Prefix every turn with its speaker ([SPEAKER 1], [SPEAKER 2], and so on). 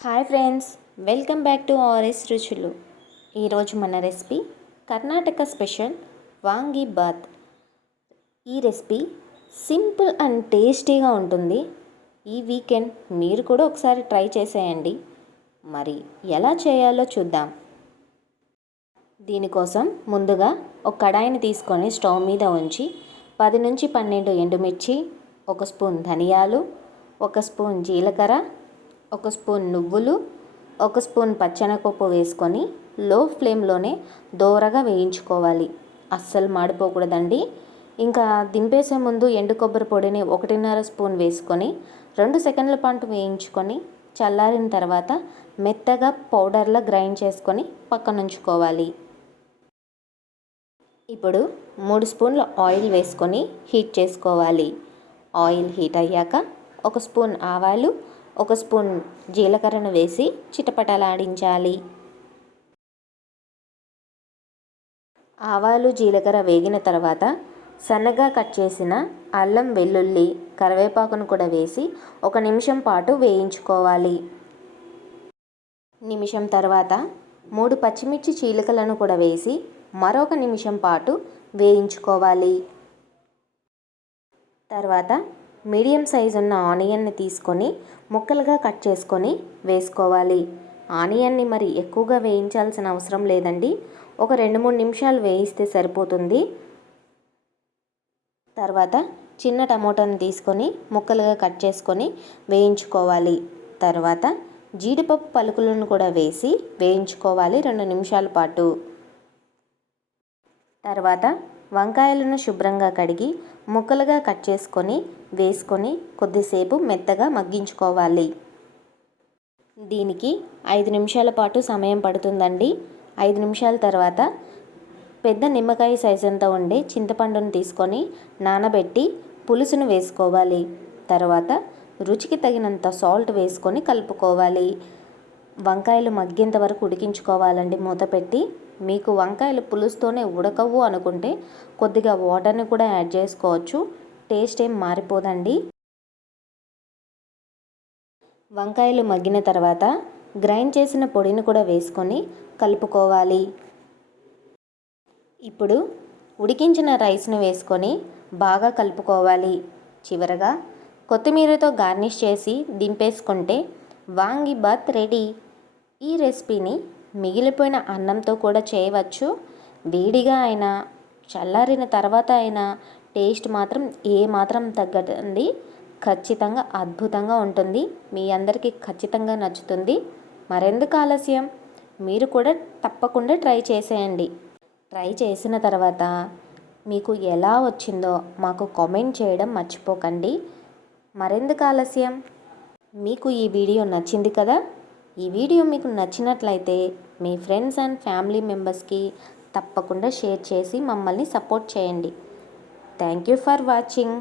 [SPEAKER 1] Hi friends welcome back to RS రుచులు. ఈరోజు మన రెసిపీ కర్ణాటక స్పెషల్ వాంగి బాత్. ఈ రెసిపీ సింపుల్ అండ్ టేస్టీగా ఉంటుంది. ఈ వీకెండ్ మీరు కూడా ఒకసారి ట్రై చేసేయండి. మరి ఎలా చేయాలో చూద్దాం. దీనికోసం ముందుగా ఒక కడాయిని తీసుకొని స్టవ్ మీద ఉంచి పది నుంచి పన్నెండు ఎండుమిర్చి ఒక స్పూన్ ధనియాలు ఒక స్పూన్ జీలకర్ర ఒక స్పూన్ నువ్వులు ఒక స్పూన్ పచ్చెనపప్పు వేసుకొని లో ఫ్లేమ్లోనే దోరగా వేయించుకోవాలి. అస్సలు మాడిపోకూడదండి. ఇంకా దింపేసే ముందు ఎండు కొబ్బరి పొడిని ఒకటిన్నర స్పూన్ వేసుకొని రెండు సెకండ్ల పాటు వేయించుకొని చల్లారిన తర్వాత మెత్తగా పౌడర్లా గ్రైండ్ చేసుకొని పక్కనుంచుకోవాలి. ఇప్పుడు మూడు స్పూన్ల ఆయిల్ వేసుకొని హీట్ చేసుకోవాలి. ఆయిల్ హీట్ అయ్యాక ఒక స్పూన్ ఆవాలు ఒక స్పూన్ జీలకర్రను వేసి చిటపటలాడించాలి. ఆవాలు జీలకర్ర వేగిన తర్వాత సన్నగా కట్ చేసిన అల్లం వెల్లుల్లి కరివేపాకును కూడా వేసి ఒక నిమిషం పాటు వేయించుకోవాలి. నిమిషం తర్వాత మూడు పచ్చిమిర్చి చీలికలను కూడా వేసి మరొక నిమిషం పాటు వేయించుకోవాలి. తర్వాత మీడియం సైజు ఉన్న ఆనియన్ని తీసుకొని ముక్కలుగా కట్ చేసుకొని వేసుకోవాలి. ఆనియన్ని మరి ఎక్కువగా వేయించాల్సిన అవసరం లేదండి. ఒక రెండు మూడు నిమిషాలు వేయిస్తే సరిపోతుంది. తర్వాత చిన్న టమోటాను తీసుకొని ముక్కలుగా కట్ చేసుకొని వేయించుకోవాలి. తర్వాత జీడిపప్పు పలుకులను కూడా వేసి వేయించుకోవాలి రెండు నిమిషాల పాటు. తర్వాత వంకాయలను శుభ్రంగా కడిగి ముక్కలుగా కట్ చేసుకొని వేసుకొని కొద్దిసేపు మెత్తగా మగ్గించుకోవాలి. దీనికి ఐదు నిమిషాల పాటు సమయం పడుతుందండి. ఐదు నిమిషాల తర్వాత పెద్ద నిమ్మకాయ సైజు అంతా ఉండే చింతపండును తీసుకొని నానబెట్టి పులుసును వేసుకోవాలి. తర్వాత రుచికి తగినంత సాల్ట్ వేసుకొని కలుపుకోవాలి. వంకాయలు మగ్గేంత వరకు ఉడికించుకోవాలండి మూత పెట్టి. మీకు వంకాయలు పులుసుతోనే ఉడకవు అనుకుంటే కొద్దిగా వాటర్ని కూడా యాడ్ చేసుకోవచ్చు. టేస్ట్ ఏం మారిపోదండి. వంకాయలు మగ్గిన తర్వాత గ్రైండ్ చేసిన పొడిని కూడా వేసుకొని కలుపుకోవాలి. ఇప్పుడు ఉడికించిన రైస్ను వేసుకొని బాగా కలుపుకోవాలి. చివరగా కొత్తిమీరతో గార్నిష్ చేసి దింపేసుకుంటే వాంగి బాత్ రెడీ. ఈ రెసిపీని మిగిలిపోయిన అన్నంతో కూడా చేయవచ్చు. వేడిగా అయినా చల్లారిన తర్వాత అయినా టేస్ట్ మాత్రం ఏ మాత్రం తగ్గదండి. ఖచ్చితంగా అద్భుతంగా ఉంటుంది. మీ అందరికీ ఖచ్చితంగా నచ్చుతుంది. మరెందుకు ఆలస్యం? మీరు కూడా తప్పకుండా ట్రై చేసేయండి. ట్రై చేసిన తర్వాత మీకు ఎలా వచ్చిందో మాకు కామెంట్ చేయడం మర్చిపోకండి. మరెందుకు ఆలస్యం? మీకు ఈ వీడియో నచ్చింది కదా? ఈ వీడియో మీకు నచ్చినట్లయితే మీ ఫ్రెండ్స్ అండ్ ఫ్యామిలీ మెంబర్స్కి తప్పకుండా షేర్ చేసి మమ్మల్ని సపోర్ట్ చేయండి. Thank you for watching.